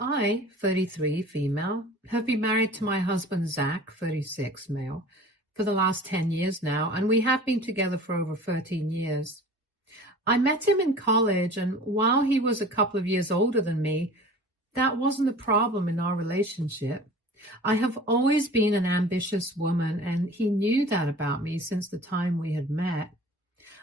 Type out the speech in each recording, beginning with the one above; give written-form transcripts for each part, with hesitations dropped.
I, 33, female, have been married to my husband, Zack, 36, male, for the last 10 years now, and we have been together for over 13 years. I met him in college, and while he was a couple of years older than me, that wasn't a problem in our relationship. I have always been an ambitious woman, and he knew that about me since the time we had met.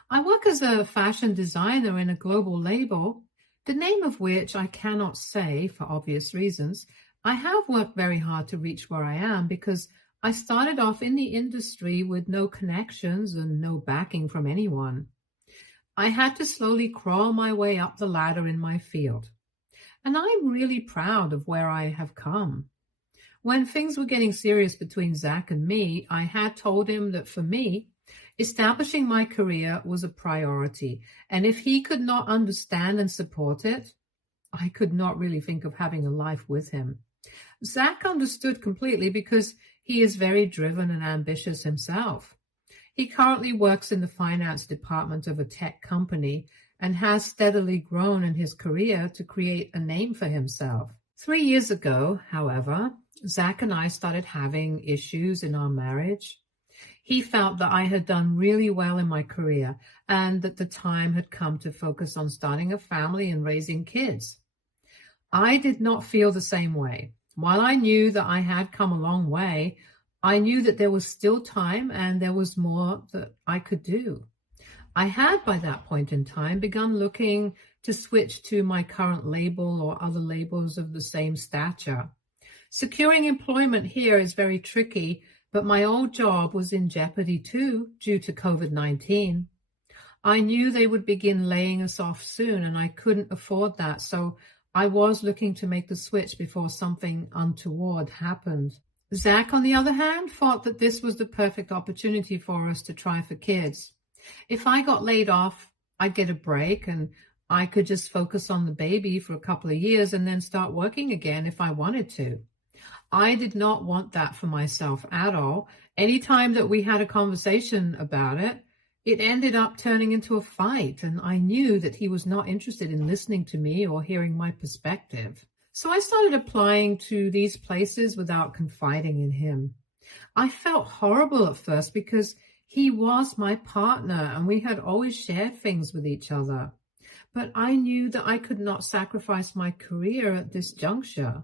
I work as a fashion designer in a global label, the name of which I cannot say for obvious reasons. I have worked very hard to reach where I am because I started off in the industry with no connections and no backing from anyone. I had to slowly crawl my way up the ladder in my field. And I'm really proud of where I have come. When things were getting serious between Zack and me, I had told him that for me, establishing my career was a priority, and if he could not understand and support it, I could not really think of having a life with him. Zack understood completely because he is very driven and ambitious himself. He currently works in the finance department of a tech company and has steadily grown in his career to create a name for himself. 3 years ago, however, Zack and I started having issues in our marriage. He felt that I had done really well in my career and that the time had come to focus on starting a family and raising kids. I did not feel the same way. While I knew that I had come a long way, I knew that there was still time and there was more that I could do. I had, by that point in time, begun looking to switch to my current label or other labels of the same stature. Securing employment here is very tricky, but my old job was in jeopardy too due to COVID-19. I knew they would begin laying us off soon, and I couldn't afford that, so I was looking to make the switch before something untoward happened. Zack, on the other hand, thought that this was the perfect opportunity for us to try for kids. If I got laid off, I'd get a break and I could just focus on the baby for a couple of years and then start working again if I wanted to. I did not want that for myself at all. Anytime that we had a conversation about it, it ended up turning into a fight, and I knew that he was not interested in listening to me or hearing my perspective. So I started applying to these places without confiding in him. I felt horrible at first because he was my partner and we had always shared things with each other. But I knew that I could not sacrifice my career at this juncture.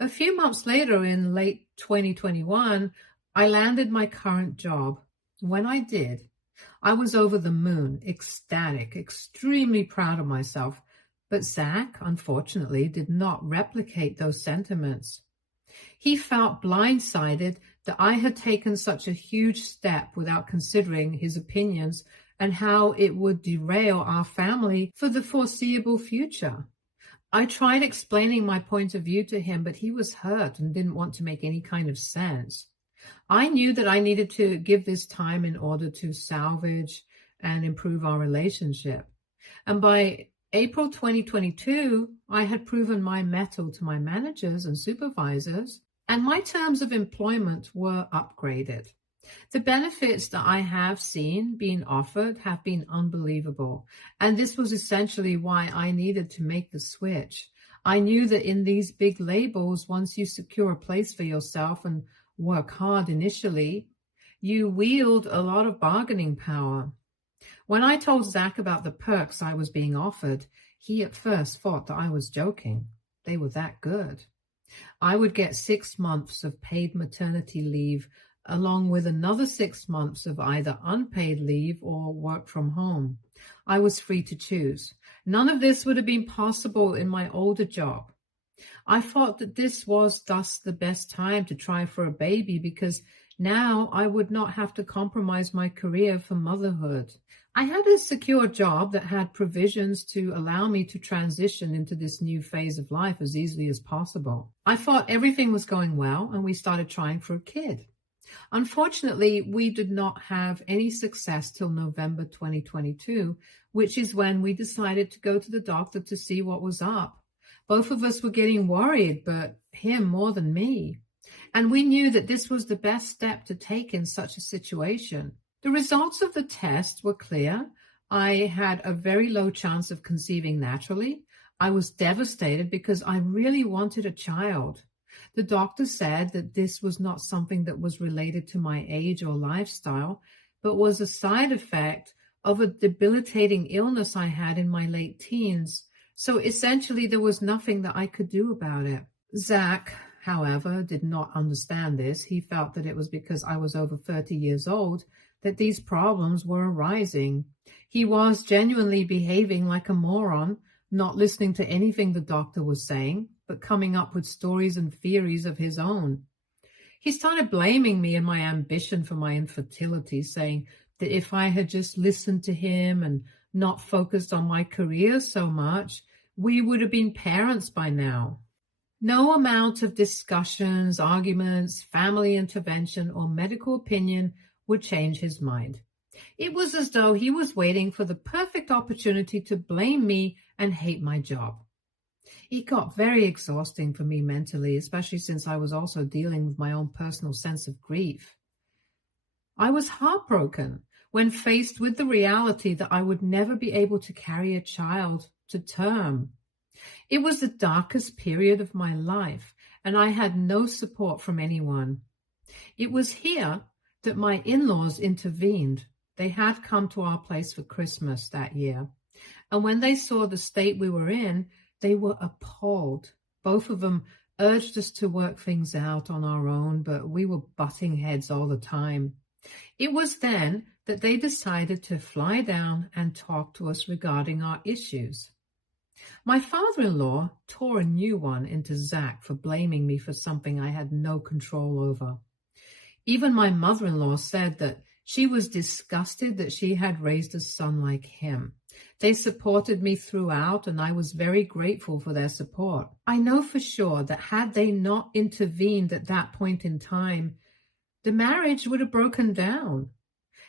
A few months later, in late 2021, I landed my current job. When I did, I was over the moon, ecstatic, extremely proud of myself. But Zack, unfortunately, did not replicate those sentiments. He felt blindsided that I had taken such a huge step without considering his opinions and how it would derail our family for the foreseeable future. I tried explaining my point of view to him, but he was hurt and didn't want to make any kind of sense. I knew that I needed to give this time in order to salvage and improve our relationship. And by April 2022, I had proven my mettle to my managers and supervisors, and my terms of employment were upgraded. The benefits that I have seen being offered have been unbelievable, and this was essentially why I needed to make the switch. I knew that in these big labels, once you secure a place for yourself and work hard initially, you wield a lot of bargaining power. When I told Zack about the perks I was being offered, he at first thought that I was joking. They were that good. I would get 6 months of paid maternity leave along with another 6 months of either unpaid leave or work from home. I was free to choose. None of this would have been possible in my older job. I thought that this was thus the best time to try for a baby because now I would not have to compromise my career for motherhood. I had a secure job that had provisions to allow me to transition into this new phase of life as easily as possible. I thought everything was going well, and we started trying for a kid. Unfortunately, we did not have any success till November 2022, which is when we decided to go to the doctor to see what was up. Both of us were getting worried, but him more than me. And we knew that this was the best step to take in such a situation. The results of the test were clear. I had a very low chance of conceiving naturally. I was devastated because I really wanted a child. The doctor said that this was not something that was related to my age or lifestyle, but was a side effect of a debilitating illness I had in my late teens. So essentially, there was nothing that I could do about it. Zack, however, did not understand this. He felt that it was because I was over 30 years old that these problems were arising. He was genuinely behaving like a moron, not listening to anything the doctor was saying, but coming up with stories and theories of his own. He started blaming me and my ambition for my infertility, saying that if I had just listened to him and not focused on my career so much, we would have been parents by now. No amount of discussions, arguments, family intervention, or medical opinion would change his mind. It was as though he was waiting for the perfect opportunity to blame me and hate my job. It got very exhausting for me mentally, especially since I was also dealing with my own personal sense of grief. I was heartbroken when faced with the reality that I would never be able to carry a child to term. It was the darkest period of my life, and I had no support from anyone. It was here that my in-laws intervened. They had come to our place for Christmas that year, and when they saw the state we were in, they were appalled. Both of them urged us to work things out on our own, but we were butting heads all the time. It was then that they decided to fly down and talk to us regarding our issues. My father-in-law tore a new one into Zack for blaming me for something I had no control over. Even my mother-in-law said that she was disgusted that she had raised a son like him. They supported me throughout, and I was very grateful for their support. I know for sure that had they not intervened at that point in time, the marriage would have broken down.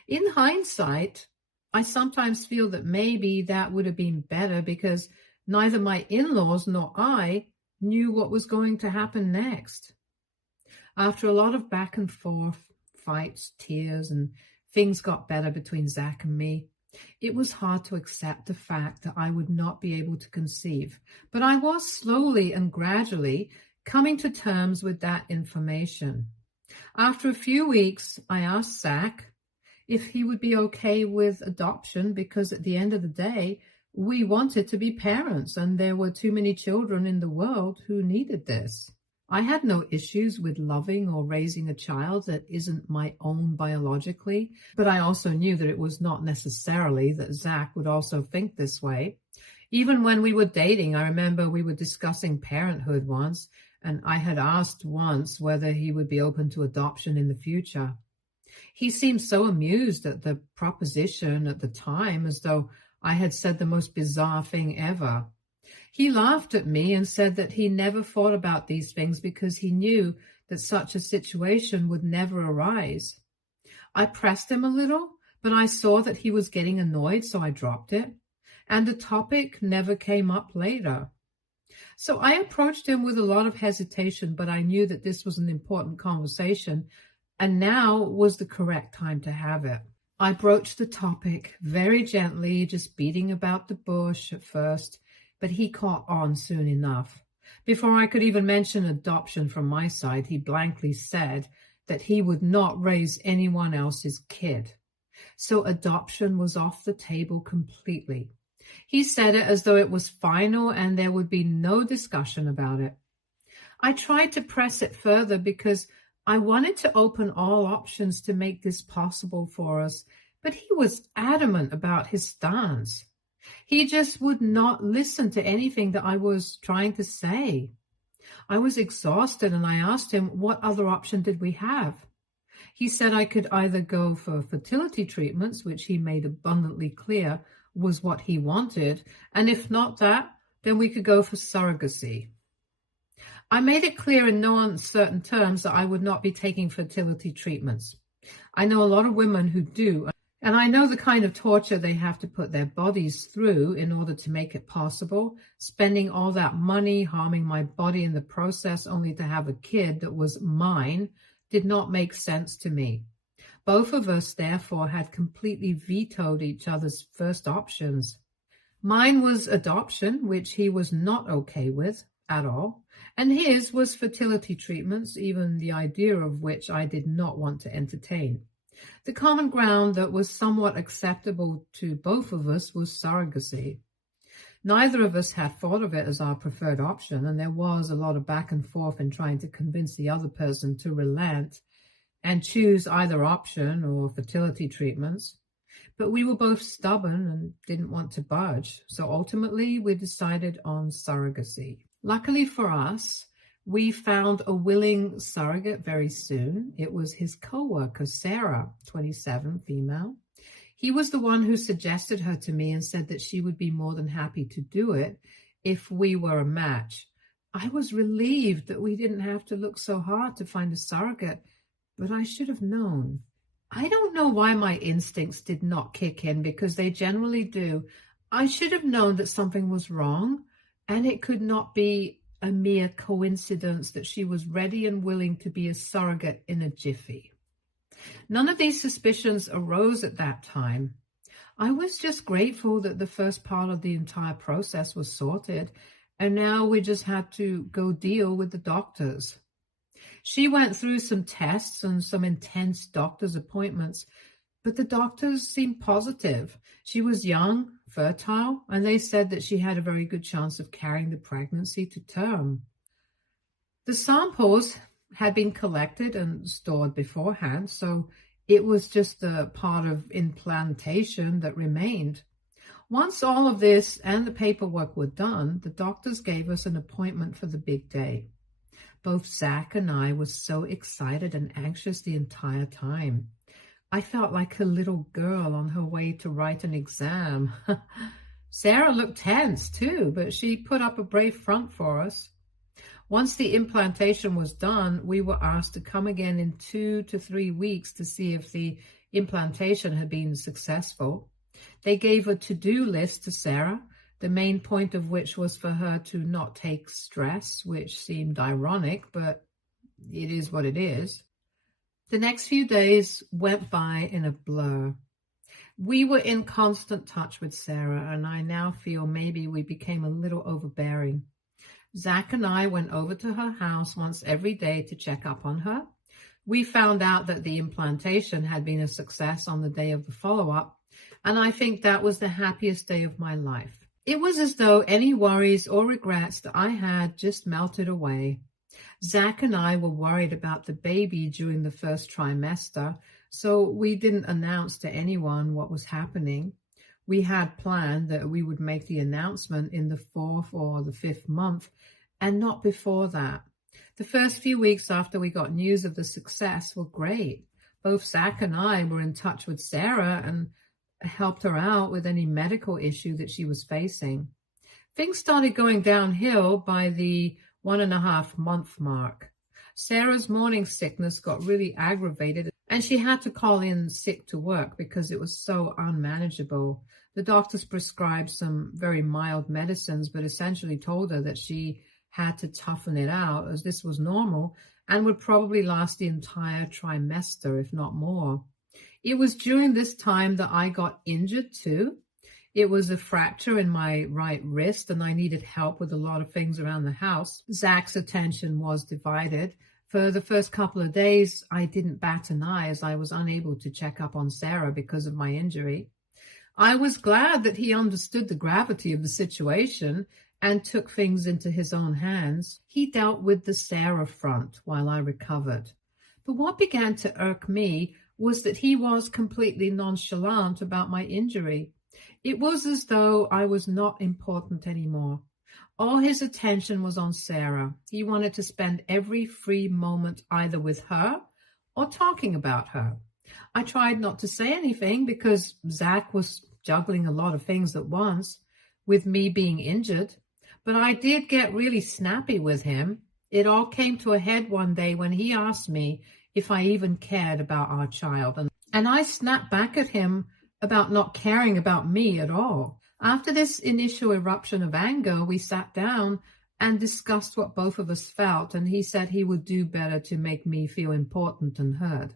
In hindsight, I sometimes feel that maybe that would have been better because neither my in-laws nor I knew what was going to happen next. After a lot of back and forth, fights, tears, and things got better between Zack and me, it was hard to accept the fact that I would not be able to conceive. But I was slowly and gradually coming to terms with that information. After a few weeks, I asked Zack if he would be okay with adoption because at the end of the day, we wanted to be parents and there were too many children in the world who needed this. I had no issues with loving or raising a child that isn't my own biologically, but I also knew that it was not necessarily that Zack would also think this way. Even when we were dating, I remember we were discussing parenthood once, and I had asked once whether he would be open to adoption in the future. He seemed so amused at the proposition at the time, as though I had said the most bizarre thing ever. He laughed at me and said that he never thought about these things because he knew that such a situation would never arise. I pressed him a little, but I saw that he was getting annoyed, so I dropped it, and the topic never came up later. So I approached him with a lot of hesitation, but I knew that this was an important conversation, and now was the correct time to have it. I broached the topic very gently, just beating about the bush at first, but he caught on soon enough. Before I could even mention adoption from my side, he blankly said that he would not raise anyone else's kid. So adoption was off the table completely. He said it as though it was final and there would be no discussion about it. I tried to press it further because I wanted to open all options to make this possible for us, but he was adamant about his stance. He just would not listen to anything that I was trying to say. I was exhausted and I asked him what other option did we have. He said I could either go for fertility treatments, which he made abundantly clear was what he wanted, and if not that, then we could go for surrogacy. I made it clear in no uncertain terms that I would not be taking fertility treatments. I know a lot of women who do, and I know the kind of torture they have to put their bodies through in order to make it possible. Spending all that money, harming my body in the process only to have a kid that was mine did not make sense to me. Both of us, therefore, had completely vetoed each other's first options. Mine was adoption, which he was not okay with at all, and his was fertility treatments, even the idea of which I did not want to entertain. The common ground that was somewhat acceptable to both of us was surrogacy. Neither of us had thought of it as our preferred option, and there was a lot of back and forth in trying to convince the other person to relent and choose either option or fertility treatments. But we were both stubborn and didn't want to budge, so ultimately we decided on surrogacy. Luckily for us, we found a willing surrogate very soon. It was his co-worker, Sarah, 27, female. He was the one who suggested her to me and said that she would be more than happy to do it if we were a match. I was relieved that we didn't have to look so hard to find a surrogate, but I should have known. I don't know why my instincts did not kick in, because they generally do. I should have known that something was wrong, and it could not be a mere coincidence that she was ready and willing to be a surrogate in a jiffy. None of these suspicions arose at that time. I was just grateful that the first part of the entire process was sorted, and now we just had to go deal with the doctors. She went through some tests and some intense doctor's appointments, but the doctors seemed positive. She was young, fertile, and they said that she had a very good chance of carrying the pregnancy to term. The samples had been collected and stored beforehand, so it was just the part of implantation that remained. Once all of this and the paperwork were done, the doctors gave us an appointment for the big day. Both Zack and I were so excited and anxious the entire time. I felt like a little girl on her way to write an exam. Sarah looked tense too, but she put up a brave front for us. Once the implantation was done, we were asked to come again in 2 to 3 weeks to see if the implantation had been successful. They gave a to-do list to Sarah, the main point of which was for her to not take stress, which seemed ironic, but it is what it is. The next few days went by in a blur. We were in constant touch with Sarah, and I now feel maybe we became a little overbearing. Zack and I went over to her house once every day to check up on her. We found out that the implantation had been a success on the day of the follow-up, and I think that was the happiest day of my life. It was as though any worries or regrets that I had just melted away. Zack and I were worried about the baby during the first trimester, so we didn't announce to anyone what was happening. We had planned that we would make the announcement in the 4th or the 5th month, and not before that. The first few weeks after we got news of the success were great. Both Zack and I were in touch with Sarah and helped her out with any medical issue that she was facing. Things started going downhill by the 1.5 month mark. Sarah's morning sickness got really aggravated, and she had to call in sick to work because it was so unmanageable. The doctors prescribed some very mild medicines, but essentially told her that she had to toughen it out, as this was normal and would probably last the entire trimester, if not more. It was during this time that I got injured too. It was a fracture in my right wrist, and I needed help with a lot of things around the house. Zack's attention was divided. For the first couple of days, I didn't bat an eye, as I was unable to check up on Sarah because of my injury. I was glad that he understood the gravity of the situation and took things into his own hands. He dealt with the Sarah front while I recovered. But what began to irk me was that he was completely nonchalant about my injury. It was as though I was not important anymore. All his attention was on Sarah. He wanted to spend every free moment either with her or talking about her. I tried not to say anything because Zack was juggling a lot of things at once, with me being injured. But I did get really snappy with him. It all came to a head one day when he asked me if I even cared about our child. And I snapped back at him about not caring about me at all. After this initial eruption of anger, we sat down and discussed what both of us felt, and he said he would do better to make me feel important and heard.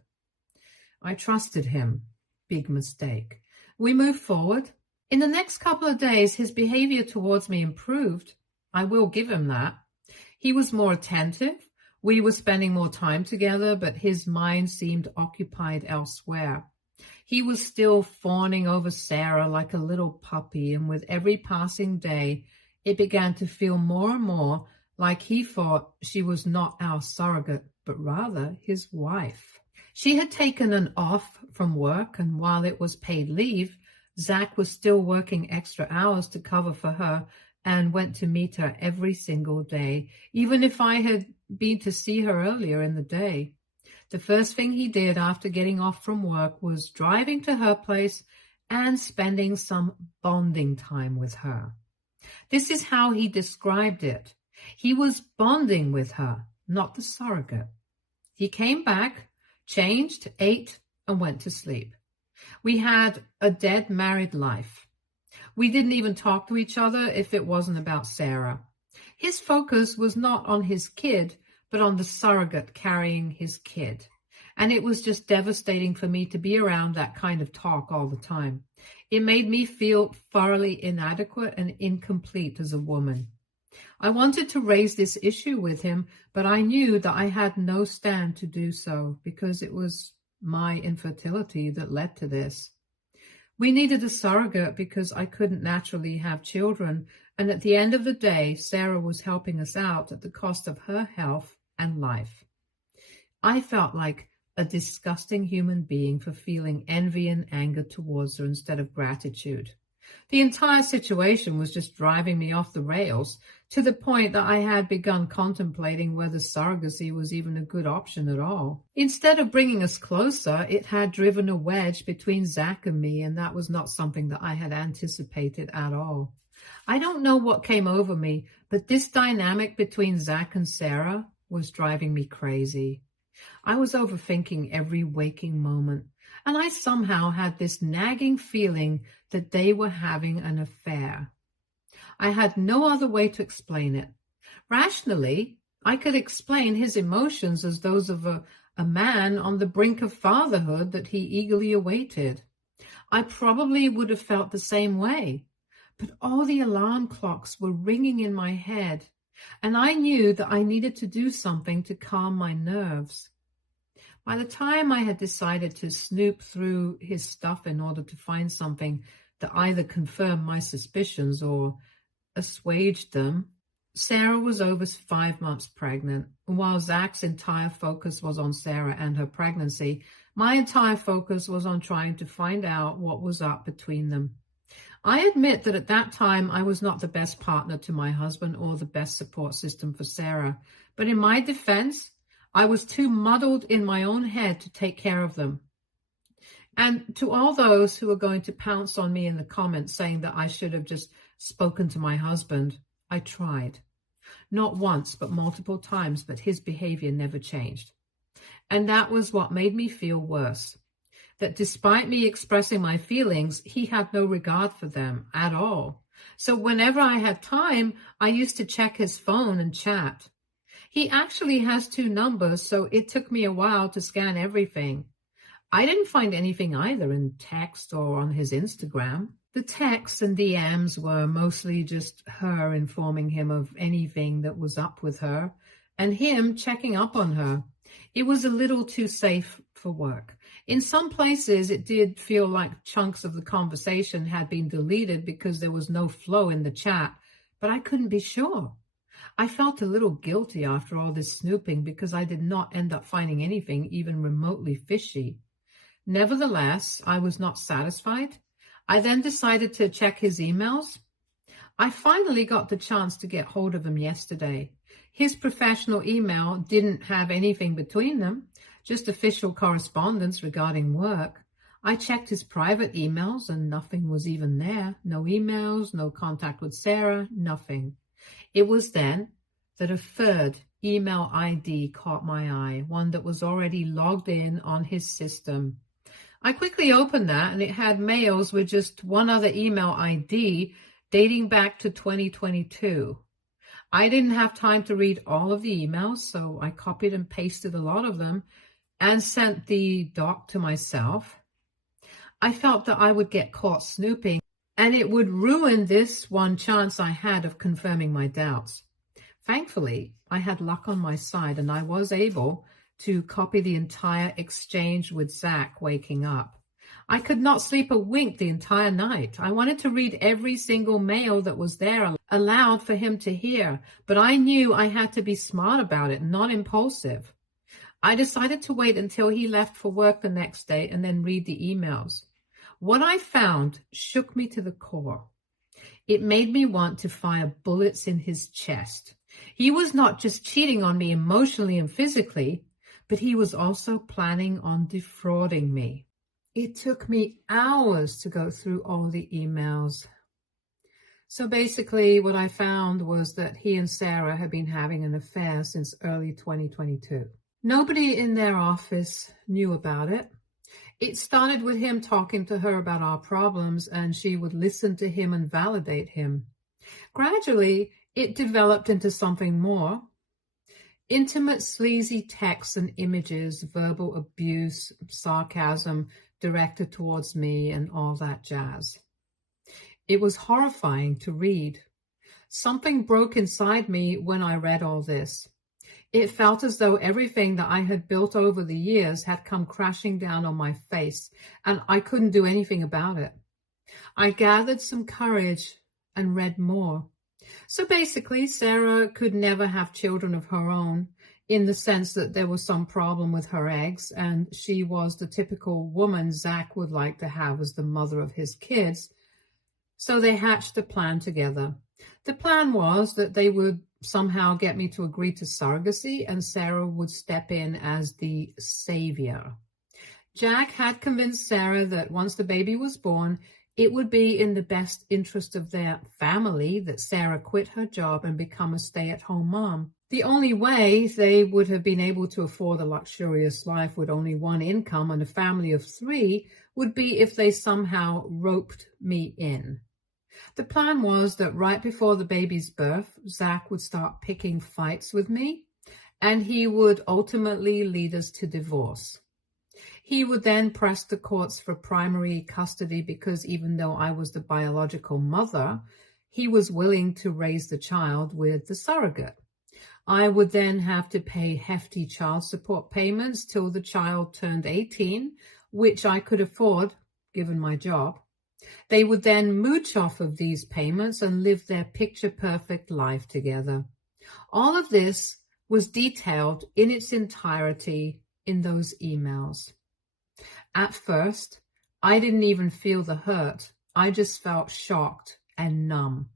I trusted him. Big mistake. We moved forward. In the next couple of days, his behavior towards me improved. I will give him that. He was more attentive. We were spending more time together, but his mind seemed occupied elsewhere. He was still fawning over Sarah like a little puppy, and with every passing day, it began to feel more and more like he thought she was not our surrogate, but rather his wife. She had taken an off from work, and while it was paid leave, Zack was still working extra hours to cover for her and went to meet her every single day, even if I had been to see her earlier in the day. The first thing he did after getting off from work was driving to her place and spending some bonding time with her. This is how he described it. He was bonding with her, not the surrogate. He came back, changed, ate, and went to sleep. We had a dead married life. We didn't even talk to each other if it wasn't about Sarah. His focus was not on his kid, but on the surrogate carrying his kid. And it was just devastating for me to be around that kind of talk all the time. It made me feel thoroughly inadequate and incomplete as a woman. I wanted to raise this issue with him, but I knew that I had no stand to do so because it was my infertility that led to this. We needed a surrogate because I couldn't naturally have children, and at the end of the day, Sarah was helping us out at the cost of her health and life. I felt like a disgusting human being for feeling envy and anger towards her instead of gratitude. The entire situation was just driving me off the rails to the point that I had begun contemplating whether surrogacy was even a good option at all. Instead of bringing us closer, it had driven a wedge between Zack and me, and that was not something that I had anticipated at all. I don't know what came over me, but this dynamic between Zack and Sarah was driving me crazy. I was overthinking every waking moment, and I somehow had this nagging feeling that they were having an affair. I had no other way to explain it. Rationally, I could explain his emotions as those of a man on the brink of fatherhood that he eagerly awaited. I probably would have felt the same way, but all the alarm clocks were ringing in my head, and I knew that I needed to do something to calm my nerves. By the time I had decided to snoop through his stuff in order to find something that either confirmed my suspicions or assuaged them, Sarah was over 5 months pregnant. While Zack's entire focus was on Sarah and her pregnancy, my entire focus was on trying to find out what was up between them. I admit that at that time I was not the best partner to my husband or the best support system for Sarah, but in my defense, I was too muddled in my own head to take care of them. And to all those who are going to pounce on me in the comments saying that I should have just spoken to my husband, I tried. Not once, but multiple times, but his behavior never changed. And that was what made me feel worse. That despite me expressing my feelings, he had no regard for them at all. So whenever I had time, I used to check his phone and chat. He actually has 2 numbers, so it took me a while to scan everything. I didn't find anything either in text or on his Instagram. The texts and DMs were mostly just her informing him of anything that was up with her and him checking up on her. It was a little too safe for work. In some places, it did feel like chunks of the conversation had been deleted because there was no flow in the chat, but I couldn't be sure. I felt a little guilty after all this snooping because I did not end up finding anything even remotely fishy. Nevertheless, I was not satisfied. I then decided to check his emails. I finally got the chance to get hold of him yesterday. His professional email didn't have anything between them, just official correspondence regarding work. I checked his private emails and nothing was even there. No emails, no contact with Sarah, nothing. It was then that a third email ID caught my eye, one that was already logged in on his system. I quickly opened that and it had mails with just one other email ID dating back to 2022. I didn't have time to read all of the emails, so I copied and pasted a lot of them and sent the doc to myself. I felt that I would get caught snooping and it would ruin this one chance I had of confirming my doubts. Thankfully, I had luck on my side, and I was able to copy the entire exchange with Zack waking up. I could not sleep a wink the entire night. I wanted to read every single mail that was there aloud for him to hear, but I knew I had to be smart about it, not impulsive. I decided to wait until he left for work the next day and then read the emails. What I found shook me to the core. It made me want to fire bullets in his chest. He was not just cheating on me emotionally and physically, but he was also planning on defrauding me. It took me hours to go through all the emails. So basically what I found was that he and Sarah had been having an affair since early 2022. Nobody in their office knew about it. It started with him talking to her about our problems, and she would listen to him and validate him. Gradually, it developed into something more. Intimate, sleazy texts and images, verbal abuse, sarcasm directed towards me, and all that jazz. It was horrifying to read. Something broke inside me when I read all this. It felt as though everything that I had built over the years had come crashing down on my face, and I couldn't do anything about it. I gathered some courage and read more. So basically, Sarah could never have children of her own, in the sense that there was some problem with her eggs, and she was the typical woman Zack would like to have as the mother of his kids. So they hatched a plan together. The plan was that they would somehow get me to agree to surrogacy, and Sarah would step in as the savior. Jack had convinced Sarah that once the baby was born, it would be in the best interest of their family that Sarah quit her job and become a stay-at-home mom. The only way they would have been able to afford a luxurious life with only one income and a family of 3 would be if they somehow roped me in. The plan was that right before the baby's birth, Zack would start picking fights with me, and he would ultimately lead us to divorce. He would then press the courts for primary custody because even though I was the biological mother, he was willing to raise the child with the surrogate. I would then have to pay hefty child support payments till the child turned 18, which I could afford given my job. They would then mooch off of these payments and live their picture-perfect life together. All of this was detailed in its entirety in those emails. At first, I didn't even feel the hurt. I just felt shocked and numb.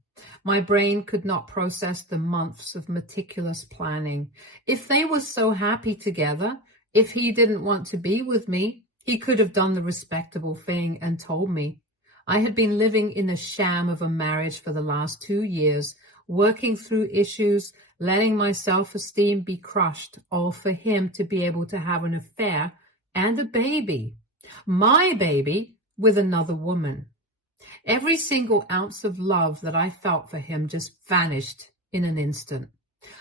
My brain could not process the months of meticulous planning. If they were so happy together, if he didn't want to be with me, he could have done the respectable thing and told me. I had been living in a sham of a marriage for the last 2 years, working through issues, letting my self-esteem be crushed, all for him to be able to have an affair and a baby. My baby with another woman. Every single ounce of love that I felt for him just vanished in an instant.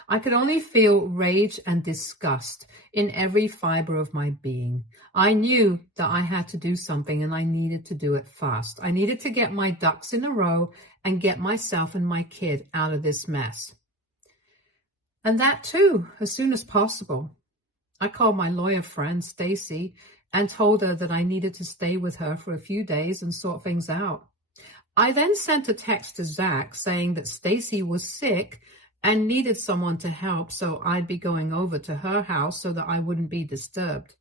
I could only feel rage and disgust in every fiber of my being. I knew that I had to do something, and I needed to do it fast. I needed to get my ducks in a row and get myself and my kid out of this mess. And that too, as soon as possible. I called my lawyer friend, Stacy, and told her that I needed to stay with her for a few days and sort things out. I then sent a text to Zack saying that Stacy was sick and needed someone to help, so I'd be going over to her house so that I wouldn't be disturbed.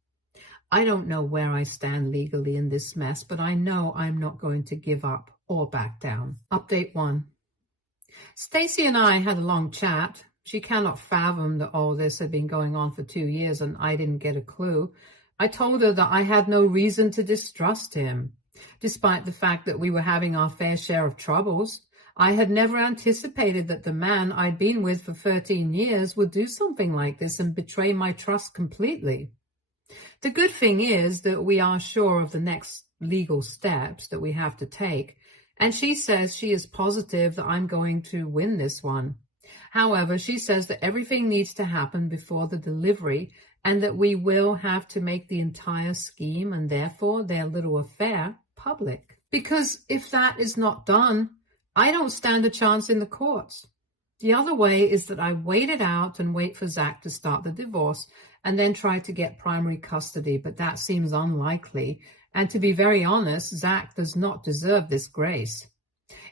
I don't know where I stand legally in this mess, but I know I'm not going to give up or back down. Update 1. Stacy and I had a long chat. She cannot fathom that all this had been going on for 2 years and I didn't get a clue. I told her that I had no reason to distrust him. Despite the fact that we were having our fair share of troubles, I had never anticipated that the man I'd been with for 13 years would do something like this and betray my trust completely. The good thing is that we are sure of the next legal steps that we have to take, and she says she is positive that I'm going to win this one. However, she says that everything needs to happen before the delivery and that we will have to make the entire scheme and therefore their little affair public. Because if that is not done, I don't stand a chance in the courts. The other way is that I wait it out and wait for Zack to start the divorce and then try to get primary custody, but that seems unlikely. And to be very honest, Zack does not deserve this grace.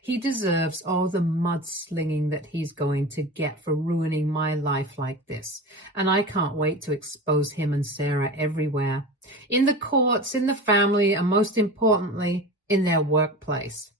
He deserves all the mudslinging that he's going to get for ruining my life like this. And I can't wait to expose him and Sarah everywhere. In the courts, in the family, and most importantly, in their workplace.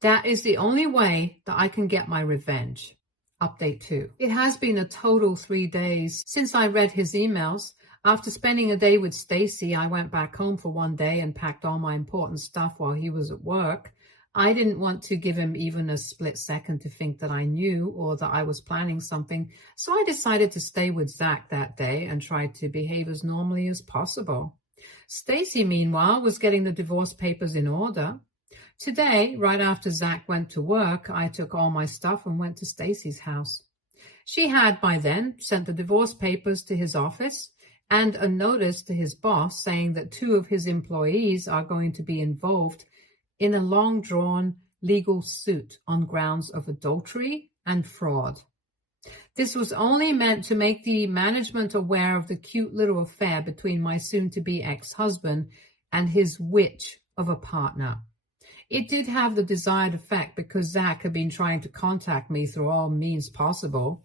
That is the only way that I can get my revenge. Update 2. It has been a total 3 days since I read his emails. After spending a day with Stacy, I went back home for 1 day and packed all my important stuff while he was at work. I didn't want to give him even a split second to think that I knew or that I was planning something, so I decided to stay with Zack that day and tried to behave as normally as possible. Stacy, meanwhile, was getting the divorce papers in order. Today, right after Zack went to work, I took all my stuff and went to Stacy's house. She had by then sent the divorce papers to his office and a notice to his boss saying that 2 of his employees are going to be involved in a long-drawn legal suit on grounds of adultery and fraud. This was only meant to make the management aware of the cute little affair between my soon-to-be ex-husband and his witch of a partner. It did have the desired effect because Zack had been trying to contact me through all means possible.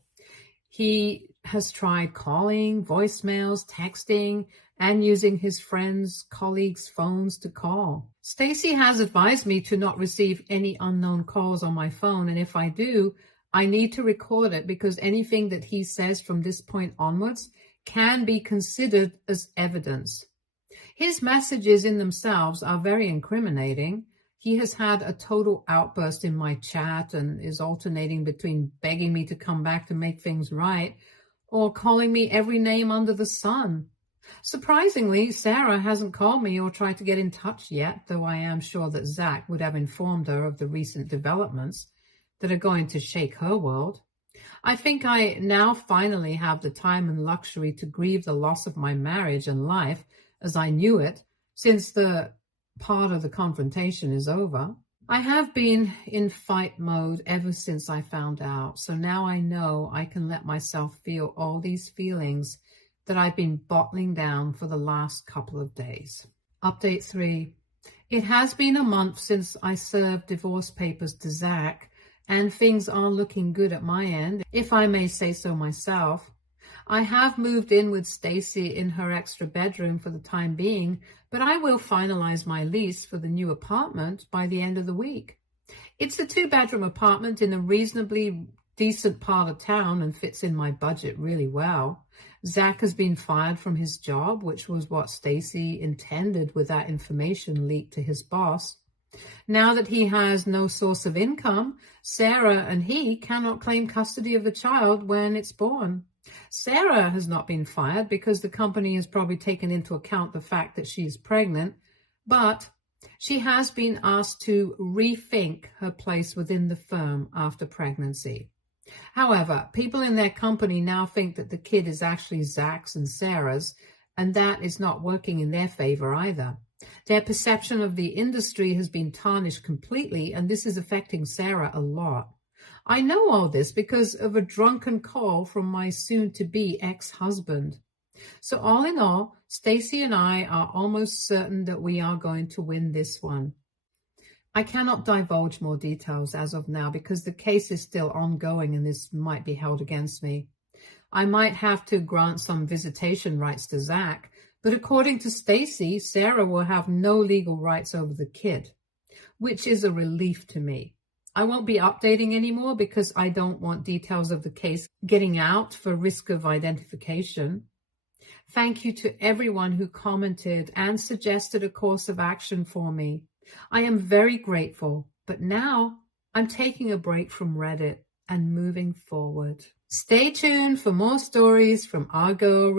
He has tried calling, voicemails, texting, and using his friends' colleagues' phones to call. Stacy has advised me to not receive any unknown calls on my phone, and if I do, I need to record it because anything that he says from this point onwards can be considered as evidence. His messages in themselves are very incriminating. He has had a total outburst in my chat and is alternating between begging me to come back to make things right or calling me every name under the sun. Surprisingly, Sarah hasn't called me or tried to get in touch yet, though I am sure that Zack would have informed her of the recent developments that are going to shake her world. I think I now finally have the time and luxury to grieve the loss of my marriage and life as I knew it, since the part of the confrontation is over. I have been in fight mode ever since I found out, so now I know I can let myself feel all these feelings that I've been bottling down for the last couple of days. Update 3. It has been a month since I served divorce papers to Zack, and things are looking good at my end, if I may say so myself. I have moved in with Stacy in her extra bedroom for the time being, but I will finalize my lease for the new apartment by the end of the week. It's a 2-bedroom apartment in a reasonably decent part of town and fits in my budget really well. Zack has been fired from his job, which was what Stacy intended with that information leaked to his boss. Now that he has no source of income, Sarah and he cannot claim custody of the child when it's born. Sarah has not been fired because the company has probably taken into account the fact that she is pregnant, but she has been asked to rethink her place within the firm after pregnancy. However, people in their company now think that the kid is actually Zack's and Sarah's, and that is not working in their favor either. Their perception of the industry has been tarnished completely, and this is affecting Sarah a lot. I know all this because of a drunken call from my soon-to-be ex-husband. So all in all, Stacy and I are almost certain that we are going to win this one. I cannot divulge more details as of now because the case is still ongoing and this might be held against me. I might have to grant some visitation rights to Zack, but according to Stacy, Sarah will have no legal rights over the kid, which is a relief to me. I won't be updating anymore because I don't want details of the case getting out for risk of identification. Thank you to everyone who commented and suggested a course of action for me. I am very grateful, but now I'm taking a break from Reddit and moving forward. Stay tuned for more stories from our girl